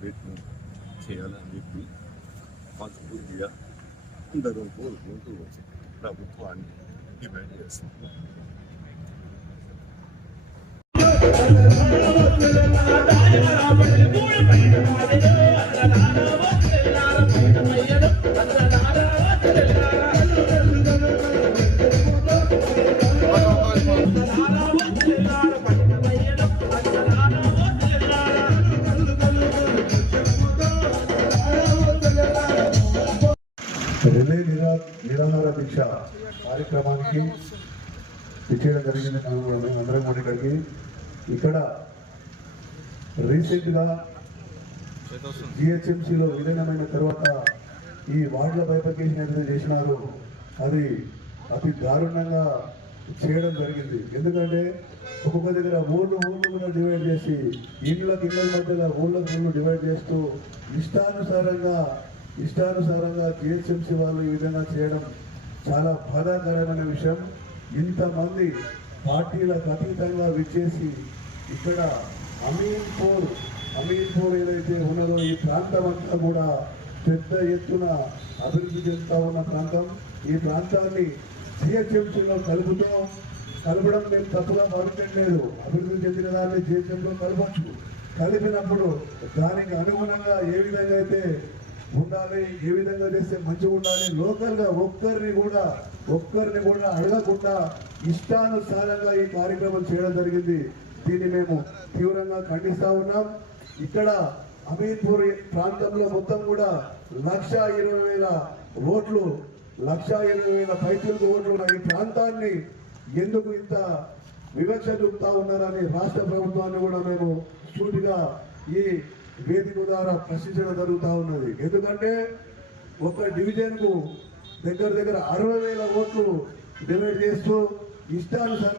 ప్రయత్నం చేయాలని చెప్పి మనస్ఫూర్తిగా అందరూ కోరుకుంటూ ప్రభుత్వాన్ని డిమాండ్ చేస్తున్నాం. రిలే నిరాహార దీక్ష కార్యక్రమానికి ఇచ్చేయడం జరిగింది. అందరం కూడా ఇక్కడ రీసెంట్గా జిహెచ్ఎంసీలో విలీనమైన తర్వాత ఈ వార్డుల బైఫర్కేషన్ ఏదైతే చేసినారో అది అతి దారుణంగా చేయడం జరిగింది. ఎందుకంటే ఒక్కొక్క దగ్గర ఊళ్ళు కూడా డివైడ్ చేసి ఇళ్ళ మధ్యలో ఊళ్ళకు డివైడ్ చేస్తూ ఇష్టానుసారంగా జిహెచ్ఎంసీ వాళ్ళు ఈ విధంగా చేయడం చాలా బాధాకరమైన విషయం. ఇంతమంది పార్టీలకు అతీతంగా విచ్చేసి ఇక్కడ అమీన్పూర్ ఏదైతే ఉన్నదో ఈ ప్రాంతం అంతా కూడా పెద్ద ఎత్తున అభివృద్ధి చేస్తూ ఉన్న ప్రాంతం. ఈ ప్రాంతాన్ని జిహెచ్ఎంసీలో కలపడం మేము తప్పుగా భావించట్లేదు. అభివృద్ధి చెందిన దాన్ని జిహెచ్ఎంసీలో కలపచ్చు. కలిపినప్పుడు దానికి అనుగుణంగా ఏ విధంగా అయితే ఉండాలి, ఏ విధంగా చేస్తే మంచిగా ఉండాలి, లోకల్గా ఒక్కరిని కూడా అడగకుండా ఇష్టానుసారంగా ఈ కార్యక్రమం చేయడం జరిగింది. దీన్ని మేము తీవ్రంగా ఖండిస్తా ఉన్నాం. ఇక్కడ అమీన్పూర్ ప్రాంతంలో మొత్తం కూడా 1,20,000 ఓట్లు 1,20,000 పైచులకు ఓట్లు ఉన్న ఈ ప్రాంతాన్ని ఎందుకు ఇంత వివక్ష చూపుతా ఉన్నారని రాష్ట్ర ప్రభుత్వాన్ని కూడా మేము సూటిగా ఈ వేదిక ద్వారా ప్రశ్నించడం జరుగుతూ ఉన్నది. ఎందుకంటే ఒక డివిజన్ కు దగ్గర 60,000 ఓట్లు డివైడ్ చేస్తూ ఇష్టానుసారం